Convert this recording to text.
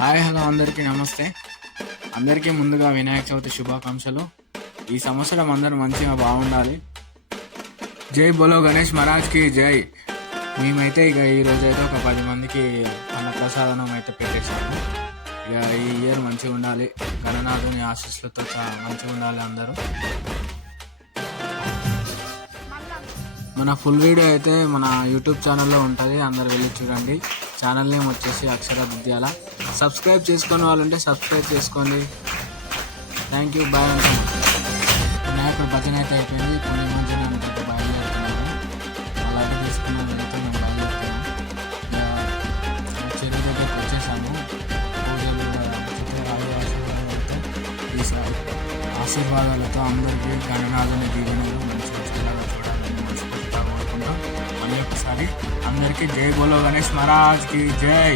Hi hello అందరికీ నమస్తే. అందరికీ ముందుగా వినాయక చవితి శుభాకాంక్షలు. ఈ సంవత్సరం అందరూ మంచిగా బాగుండాలి. జై బోలో గణేష్ మహారాజ్కి జై. మేమైతే ఇక ఈరోజు అయితే ఒక 10 మందికి అన్నప్రసాదనం అయితే పెట్టేశాము. ఇక ఈ ఇయర్ మంచిగా ఉండాలి, గణనాథుని ఆశీస్సులతో మంచిగా ఉండాలి అందరూ. మన ఫుల్ వీడియో అయితే మన యూట్యూబ్ ఛానల్లో ఉంటుంది, అందరు వెళ్ళి చూడండి. ఛానల్ నేమ్ వచ్చేసి అక్షర విద్యాల. సబ్స్క్రైబ్ చేసుకునే వాళ్ళు ఉంటే సబ్స్క్రైబ్ చేసుకోండి. Thank you, bye. వినాయకుడు భజన అయితే అయిపోయింది. ఇప్పుడు నిమజ్జనం అనుకుంటే బయలుదేరుతున్నాను. అలాగే తీసుకున్న వెళ్తే మేము బయలుదేరుతున్నాం. చెరువు దగ్గరికి వచ్చేసాము. పూజలు ఆశీర్వాదాలతో అందరికీ గణనాథుని దీవెనలు మంచిగా చల్లగా చూడాలని మనస్ఫూర్తిగా కోరుకుంటాం. మళ్ళీ ఒకసారి అందరికీ జై బోలో గణేష్ మహారాజ్కి జై.